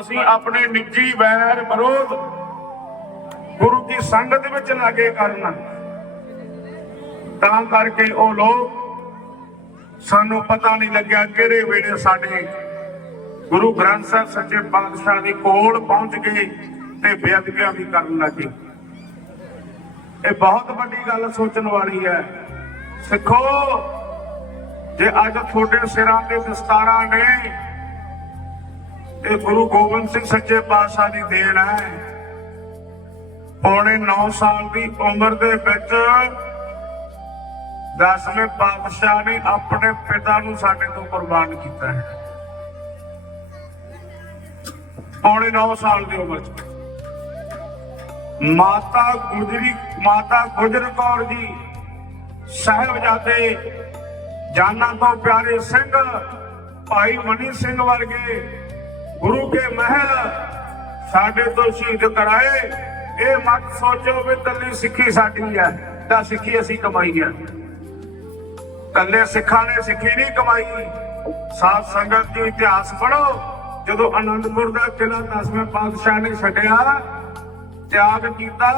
ਅਸੀਂ ਆਪਣੇ ਨਿੱਜੀ ਵੈਰ ਵਿਰੋਧ ਗੁਰੂ ਦੀ ਸੰਗਤ ਵਿੱਚ ਲਾਗੇ ਕਰਨਾ ਤਾਂ ਕਰਕੇ ਉਹ ਲੋਕ ਸਾਨੂੰ ਪਤਾ ਨਹੀਂ ਲੱਗਿਆ ਕਿਹੜੇ ਵੇਲੇ ਸਾਡੇ ਗੁਰੂ ਗ੍ਰੰਥ ਸਾਹਿਬ ਸੱਚੇ ਪਾਤਸ਼ਾਹ ਦੇ ਕੋਲ ਪਹੁੰਚ ਗਏ ਤੇ ਬੇਅਦਬੀਆਂ ਵੀ ਕਰਨ ਲੱਗੇ। ਇਹ ਬਹੁਤ ਵੱਡੀ ਗੱਲ ਸੋਚਣ ਵਾਲੀ ਹੈ। ਸਿੱਖੋ, ਜੇ ਅੱਜ ਤੁਹਾਡੇ ਸਿਰਾਂ ਤੇ ਦਸਤਾਰਾਂ ਨੇ ਇਹ ਗੁਰੂ ਗੋਬਿੰਦ ਸਿੰਘ ਸੱਚੇ ਪਾਤਸ਼ਾਹ ਦੀ ਦੇਣ ਹੈ। ਪੌਣੇ 9 ਸਾਲ ਦੀ ਉਮਰ ਦੇ ਵਿੱਚ ਦਸਵੇਂ ਪਾਤਸ਼ਾਹ ਨੇ ਆਪਣੇ ਪਿਤਾ ਨੂੰ ਸਾਡੇ ਤੋਂ ਕੁਰਬਾਨ ਕੀਤਾ ਹੈ। ਪੌਣੇ 9 ਸਾਲ ਦੀ ਉਮਰ 'ਚ। ਮਾਤਾ ਗੁਜਰੀ, ਮਾਤਾ ਗੁਜਰ ਕੌਰ ਜੀ ਸਾਹਿਬਜ਼ਾਦੇ ਜਾਨਾਂ ਤੋਂ ਪਿਆਰੇ ਸਿੰਘ ਭਾਈ ਮਨੀ ਸਿੰਘ ਵਰਗੇ ਗੁਰੂ ਕੇ ਮਹਿਲ ਸਾਡੇ ਤੋਂ ਸ਼ਹੀਦ ਕਰਾਏ। ਇਹ ਮਤ ਸੋਚੋ ਵੀ ਤੱਲੀ ਸਿੱਖੀ ਸਾਡੀ ਹੈ, ਤਾਂ ਸਿੱਖੀ ਅਸੀਂ ਕਮਾਈ ਹੈ। ਕੱਲੇ ਸਿੱਖਾਂ ਨੇ ਸਿੱਖੀ ਨਹੀਂ ਕਮਾਈ। ਸਾਧ ਸੰਗਤ ਦੀ ਇਤਿਹਾਸ ਪੜੋ ਜਦੋਂ ਅਨੰਦਪੁਰ ਦਾ ਕਿਲਾ ਦਸਵੇਂ ਪਾਤਸ਼ਾਹ ਨੇ ਛੱਡਿਆ, ਤਿਆਗ ਕੀਤਾ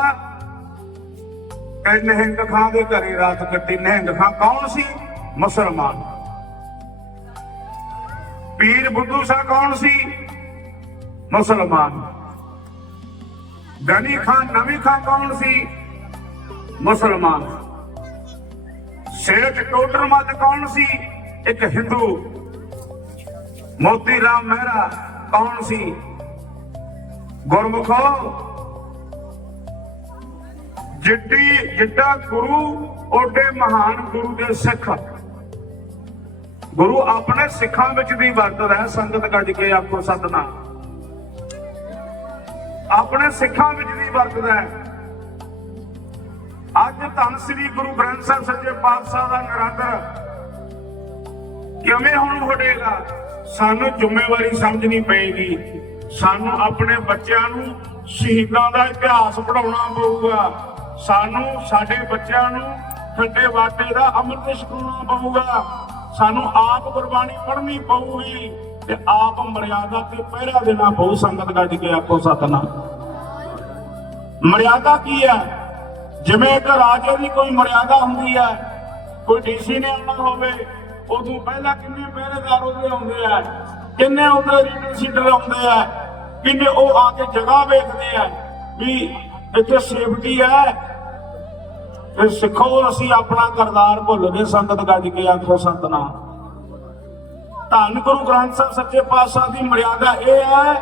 ਇਹ ਨਿਹੰਗ ਖਾਂ ਦੇ ਘਰੇ ਰਾਤ ਕੱਟੀ। ਨਿਹੰਗ ਖਾਂ ਕੌਣ ਸੀ? ਮੁਸਲਮਾਨ। ਪੀਰ ਬੁੱਧੂ ਸ਼ਾਹ ਕੌਣ ਸੀ? ਮੁਸਲਮਾਨ। ਗਨੀ ਖਾਨ ਨਵੀ ਖਾਨ ਕੌਣ ਸੀ? ਮੁਸਲਮਾਨ। ਸੇਠ ਟੋਡਰ ਮੱਧ ਕੌਣ ਸੀ? ਇੱਕ ਹਿੰਦੂ। ਮੋਤੀ ਰਾਮ ਮਹਿਰਾ ਕੌਣ ਸੀ? ਗੁਰਮੁਖੋ। ਜਿੱਡੀ ਜਿੱਡਾ ਗੁਰੂ, ਓਡੇ ਮਹਾਨ ਗੁਰੂ ਦੇ ਸਿੱਖ। ਗੁਰੂ ਆਪਣੇ ਸਿੱਖਾਂ ਵਿੱਚ ਵੀ ਵਰਤਦਾ ਹੈ ਸੰਗਤ ਗੱਜ ਕੇ ਆਖੋ ਸਤਨਾ ਆਪਣੇ ਸਿੱਖਾਂ ਵਿੱਚ ਵੀ ਵਰਤਦਾ ਹੈ। ਅੱਜ ਧੰਨ ਸ੍ਰੀ ਗੁਰੂ ਗ੍ਰੰਥ ਸਾਹਿਬ ਸੱਚੇ ਪਾਤਸ਼ਾਹ ਦਾ ਨਰਾਦਰ ਕਿਵੇਂ ਹੁਣ ਹੋੜੇਗਾ ਸਾਨੂੰ ਜ਼ਿੰਮੇਵਾਰੀ ਸਮਝਣੀ ਪਏਗੀ। ਸਾਨੂੰ ਆਪਣੇ ਬੱਚਿਆਂ ਨੂੰ ਸ਼ਹੀਦਾਂ ਦਾ ਇਤਿਹਾਸ ਪੜਾਉਣਾ ਪਊਗਾ। ਸਾਨੂੰ ਸਾਡੇ ਬੱਚਿਆਂ ਨੂੰ ਠੰਡੇ ਵਾਟੇ ਦਾ ਅੰਮ੍ਰਿਤ ਛਕਾਉਣਾ ਪਊਗਾ। ਸਾਨੂੰ ਆਪ ਗੁਰਬਾਣੀ ਪੜ੍ਹਨੀ ਪਊਗੀ। ਤੇ ਆਪ ਮਰਿਆਦਾ ਤੇ ਪਹਿਰਾ ਦੇਣਾ ਪਊ ਸੰਗਤ ਗੱਜ ਕੇ ਆਪੋ ਸਤਨਾਮ। ਮਰਿਆਦਾ ਕੀ ਹੈ ਜਿਵੇਂ ਇੱਕ ਰਾਜੇ ਦੀ ਕੋਈ ਮਰਿਆਦਾ ਹੁੰਦੀ ਹੈ ਕੋਈ ਡੀਸੀ ਨੇ ਆਉਣਾ ਹੋਵੇ, ਉਦੋਂ ਪਹਿਲਾਂ ਕਿੰਨੇ ਪਹਿਰੇਦਾਰ ਉਹਦੇ ਆਉਂਦੇ ਆ, ਕਿੰਨੇ ਉਹਦੇ ਰੀਡਰ ਸੀਡਰ ਆਉਂਦੇ ਆ, ਕਿੰਨੇ ਉਹ ਆ ਕੇ ਜਗ੍ਹਾ ਵੇਖਦੇ ਆ ਵੀ ਇੱਥੇ ਸੇਫਟੀ ਹੈ ਤੇ ਸਿੱਖੋ, ਅਸੀਂ ਆਪਣਾ ਕਰਦਾਰ ਭੁੱਲ ਗਏ ਸੰਗਤ ਗੱਜ ਕੇ ਆਖੋ ਸਤਨਾਮ। ਧੰਨ ਗੁਰੂ ਗ੍ਰੰਥ ਸਾਹਿਬ ਸੱਚੇ ਪਾਤਸ਼ਾਹ ਦੀ ਮਰਿਆਦਾ ਇਹ ਹੈ,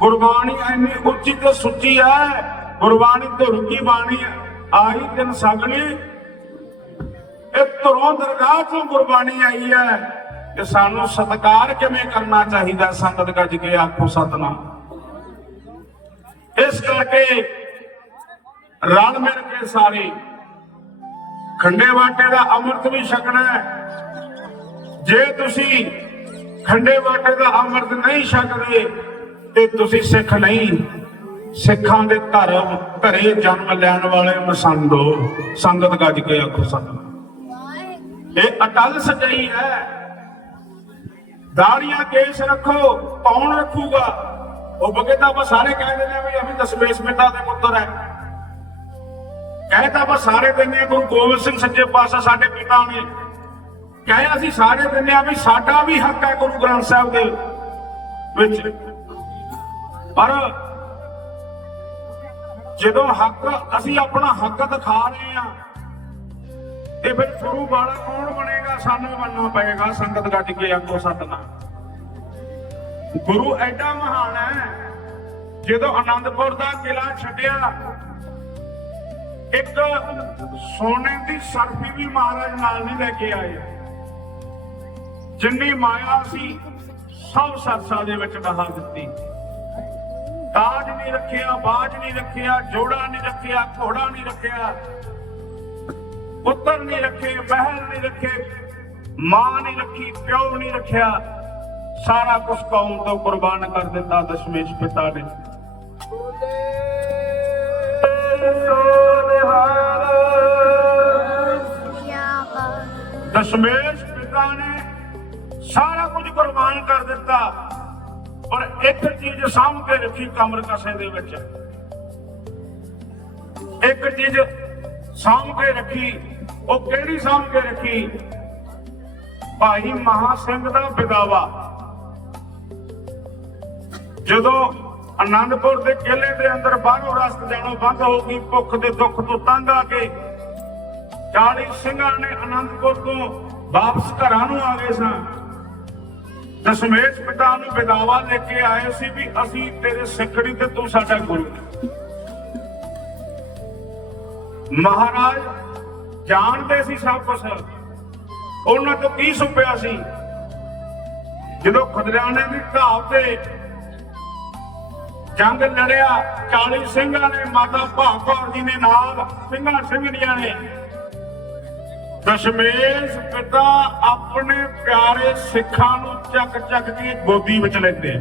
ਗੁਰਬਾਣੀ ਇੰਨੀ ਉੱਚੀ ਤੇ ਸੁੱਚੀ ਹੈ, ਗੁਰਬਾਣੀ ਤੇ ਰੁਕੀ ਬਾਣੀ ਆਈ ਦਿਨ ਸਗਣੀ ਇਹ ਧਰੋਂ ਦਰਗਾਹ ਤੋਂ ਗੁਰਬਾਣੀ ਆਈ ਹੈ ਕਿ ਸਾਨੂੰ ਸਤਕਾਰ ਕਿਵੇਂ ਕਰਨਾ ਚਾਹੀਦਾ ਸੰਗਤ ਗੱਜ ਕੇ ਆਖੋ ਸਤਨਾਮ। ਇਸ ਕਰਕੇ ਰਲ ਮਿਲ ਕੇ ਸਾਰੇ ਖੰਡੇ ਵਾਟੇ ਦਾ ਅੰਮ੍ਰਿਤ ਵੀ ਛਕਣਾ ਜੇ ਤੁਸੀਂ ਖੰਡੇ ਵਾਟੇ ਦਾ ਅੰਮ੍ਰਿਤ ਨਹੀਂ ਛਕਦੇ ਤੇ ਤੁਸੀਂ ਸਿੱਖ ਨਹੀਂ। ਸਿੱਖਾਂ ਦੇ ਧਰਮ ਘਰੇ ਜਨਮ ਲੈਣ ਵਾਲੇ ਮਸੰਦੋ ਸੰਗਤ ਗੱਜ ਕੇ ਆਖੋ ਸੰਗ ਇਹ ਅਟਲ ਸਚਾਈ ਹੈ। ਦਾੜੀਆਂ ਕੇਸ ਰੱਖੋ ਕੌਣ ਰੱਖੂਗਾ? ਉਹ ਬਗੇ ਤਾਂ ਆਪਾਂ ਸਾਰੇ ਕਹਿੰਦੇ ਨੇ ਵੀ ਅਸੀਂ ਦਸਵੇਸ਼ ਪਿਤਾ ਦੇ ਪੁੱਤਰ ਹੈ। ਕਹੇ ਤਾਂ ਆਪਾਂ ਸਾਰੇ ਦਿੰਦੇ ਗੁਰੂ ਗੋਬਿੰਦ ਸਿੰਘ ਸੱਚੇ ਪਾਤਸ਼ਾਹ ਸਾਡੇ ਪਿਤਾ ਨੇ। ਕਹੇ ਅਸੀਂ ਸਾਰੇ ਦਿੰਦੇ ਆ ਵੀ ਸਾਡਾ ਵੀ ਹੱਕ ਹੈ ਗੁਰੂ ਗ੍ਰੰਥ ਸਾਹਿਬ ਦੇ ਵਿੱਚ। ਪਰ ਜਦੋਂ ਹੱਕ, ਅਸੀਂ ਆਪਣਾ ਹੱਕ ਦਿਖਾ ਰਹੇ ਆ ਤੇ ਫਿਰ ਗੁਰੂ ਵਾਲਾ ਕੌਣ ਬਣੇਗਾ? ਸਾਨੂੰ ਬਣਨਾ ਪਏਗਾ ਸੰਗਤ ਗੱਜ ਕੇ ਆਖੋ ਸਤਨਾਮ। ਗੁਰੂ ਐਡਾ ਮਹਾਨ ਹੈ, ਜਦੋਂ ਆਨੰਦਪੁਰ ਦਾ ਕਿਲਾ ਛੱਡਿਆ, ਇੱਕ ਸੋਨੇ ਦੀ ਸਰਫੀ ਵੀ ਮਹਾਰਾਜ ਨਾਲ ਨਹੀਂ ਲੈ ਕੇ ਆਏ। ਜਿੰਨੀ ਮਾਇਆ ਸੀ ਸਭ ਸਰਸਾ ਦੇ ਵਿੱਚ ਬਹਾ ਦਿੱਤੀ। ਤਾਜ ਨਹੀਂ ਰੱਖਿਆ ਬਾਜ ਨਹੀਂ ਰੱਖਿਆ ਜੋੜਾ ਨਹੀਂ ਰੱਖਿਆ ਘੋੜਾ ਨਹੀਂ ਰੱਖਿਆ ਪੁੱਤਰ ਨਹੀਂ ਰੱਖੇ ਮਹਿਲ ਨਹੀਂ ਰੱਖੇ ਮਾਂ ਨਹੀਂ ਰੱਖੀ ਪਿਓ ਨਹੀਂ ਰੱਖਿਆ। ਸਾਰਾ ਕੁਝ ਕੌਮ ਤੋਂ ਕੁਰਬਾਨ ਕਰ ਦਿੱਤਾ ਦਸ਼ਮੇਸ਼ ਪਿਤਾ ਨੇ। ਦਸ਼ਮੇਸ਼ ਪਿਤਾ ਨੇ ਸਾਰਾ ਕੁਝ ਕੁਰਬਾਨ ਕਰ ਦਿੱਤਾ। ਪਰ ਇੱਕ ਚੀਜ਼ ਸਾਂਭ ਕੇ ਰੱਖੀ ਕਮਰ ਕਸੇ ਦੇ ਵਿੱਚ। ਇੱਕ ਚੀਜ਼ ਸਾਂਭ ਕੇ ਰੱਖੀ, ਉਹ ਕਿਹੜੀ ਸਾਂਭ ਕੇ ਰੱਖੀ? ਭਾਈ ਮਹਾ ਸਿੰਘ ਦਾ ਵਿਦਾਵਾ। ਜਦੋਂ ਆਨੰਦਪੁਰ ਦੇ ਕਿਲੇ ਦੇ ਅੰਦਰ ਬਾਹਰੋਂ ਰਸਤ ਜਾਣੋ ਬੰਦ ਹੋ ਗਈ, ਭੁੱਖ ਦੇ ਦੁੱਖ ਤੋਂ ਤੰਗ ਆ ਕੇ 40 ਸਿੰਘਾਂ ਨੇ ਆਨੰਦਪੁਰ ਤੋਂ ਵਾਪਸ ਘਰਾਂ ਨੂੰ ਆ ਗਏ ਸਨ ਦਸ਼ਮੇਸ਼ ਪਿਤਾ ਨੂੰ ਵਿਦਾਵਾ ਲੈ ਕੇ ਆਏ ਸੀ ਵੀ ਅਸੀਂ ਤੇਰੇ ਸਿੱਖੜੀ ਤੇ ਤੂੰ ਸਾਡਾ ਗੁਰੂ। ਮਹਾਰਾਜ ਜਾਣਦੇ ਸੀ ਸਭ ਕੁਝ ਉਹਨਾਂ ਤੋਂ ਕੀ ਸੁਪਿਆ ਸੀ? ਜਦੋਂ ਖਦਰਿਆਣੇ ਦੀ ਢਾਬ ਤੇ ਜੰਗ ਲੜਿਆ 40 ਸਿੰਘਾਂ ਨੇ ਮਾਤਾ ਭਾਗੌਰ ਜੀ ਨੇ ਨਾਲ ਸਿੰਘਾਂ ਸਿੰਘਣੀਆਂ ਨੇ ਦਸ਼ਮੇਸ਼ ਪਿਤਾ ਆਪਣੇ ਪਿਆਰੇ ਸਿੱਖਾਂ ਨੂੰ ਚੱਕ ਚੱਕ ਕੇ ਗੋਦੀ ਵਿੱਚ ਲੈਂਦੇ ਆ?